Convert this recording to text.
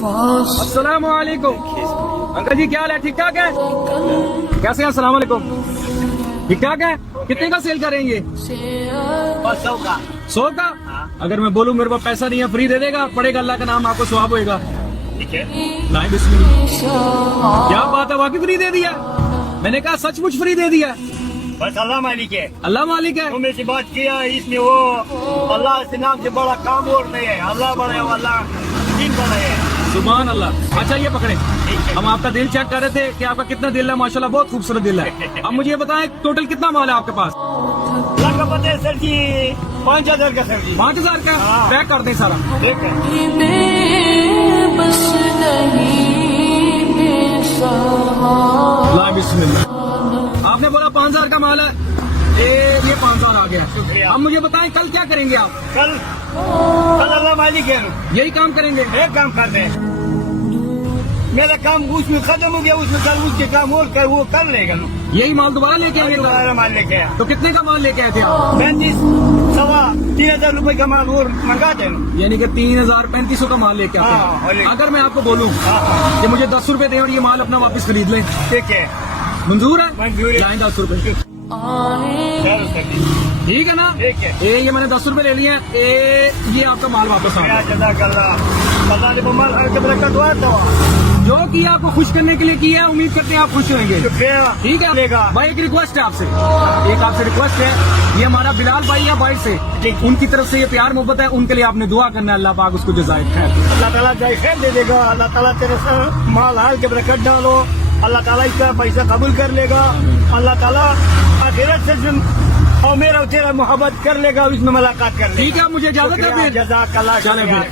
السلام علیکم انکل جی، کیا حال ہے؟ ٹھیک ٹھاک ہے؟ کیسے ہیں؟ السلام علیکم، ٹھیک ٹھاک ہے؟ کتنے کا سیل کریں گے؟ 100 کا 100 کا؟ اگر میں بولوں میرے پاس پیسہ نہیں ہے، فری دے دے گا؟ پڑے گا، اللہ کا نام، آپ کو ثواب ہوئے گا۔ ٹھیک ہے، نہیں بسم اللہ، کیا بات ہے، واقعی فری دے دیا؟ میں نے کہا سچ مچ فری دے دیا؟ بس اللہ مالک ہے، اللہ مالک ہے۔ تم سے بات کیا اس میں وہ اللہ سے نام سے بڑا کام اور نہیں ہے، اللہ بڑا ہے، اللہ دین بڑا ہے۔ سبحان اللہ۔ اچھا یہ پکڑیں، ہم آپ کا دل چیک کر رہے تھے کہ آپ کا کتنا دل ہے، ماشاءاللہ بہت خوبصورت دل ہے۔ اب مجھے یہ بتائیں ٹوٹل کتنا مال ہے آپ کے پاس؟ اللہ کا پتہ ہے سر جی، 5000 کا سر جی۔ 5000 کا؟ ہاں۔ پیک کر دیں سارا۔ ٹھیک ہے، لا بسم اللہ۔ آپ نے بولا 5000 کا مال ہے، یہ 5000 آ گیا۔ شکریہ۔ اب مجھے بتائیں کل کیا کریں گے آپ؟ کل اللہ مالک ہے، یہی کام کریں گے؟ ایک کام کرتے ہیں، میرا کام اس میں ختم ہو گیا، اس میں کل اس کے کام اور کر وہ کر لے گا۔ یہی مال دوبارہ لے کے آئیں گے؟ اللہ مالک ہے، تو کتنے کا مال لے کے آئے تھے آپ؟ 3,000 روپے کا مال اور منگا دیں۔ یعنی کہ 3500 کا مال لے کے آتے ہاں، ہیں۔ اگر میں آپ کو بولوں ہاں، کہ مجھے 10 روپے دیں اور یہ مال اپنا واپس خرید لیں، ٹھیک ہے، منظور ہے؟ منظور ہے۔ لائیں 10 روپے، چلو سر جی، ٹھیک ہے نا؟ ٹھیک ہے۔ یہ میں نے 10 روپے لے لیے ہیں، یہ آپ کا مال واپس آ گیا۔ جزاک اللہ، اللہ نے مال ہر کے برکت دعا دوا۔ جو کیا آپ کو خوش کرنے کے لیے کیا ہے، امید کرتے ہیں آپ خوش ہوئیں گے، شکریہ، ٹھیک ہے؟ لے گا۔ بھائی ایک ریکویسٹ ہے آپ سے، ایک آپ سے ریکویسٹ ہے، یہ ہمارا بلال بھائی ہے باہر سے، جی۔ ان کی طرف سے یہ پیار محبت ہے، ان کے لیے آپ نے دعا کرنا ہے، اللہ پاک اس کو جزائے خیر۔ اللہ تعالیٰ جائے خیر دے دے گا، اللہ تعالیٰ تیرے سر مال حال کے برکت ڈالو، اللہ تعالیٰ اس کا پیسہ قبول کر لے گا، اللہ تعالیٰ آخرت سے اور میرا تیرا محبت کر لے گا، اس میں ملاقات کر لے گا۔ ٹھیک ہے، مجھے اجازت ہے شکریہ، پھر؟ جزاک اللہ، چلیں شکریہ۔ پھر۔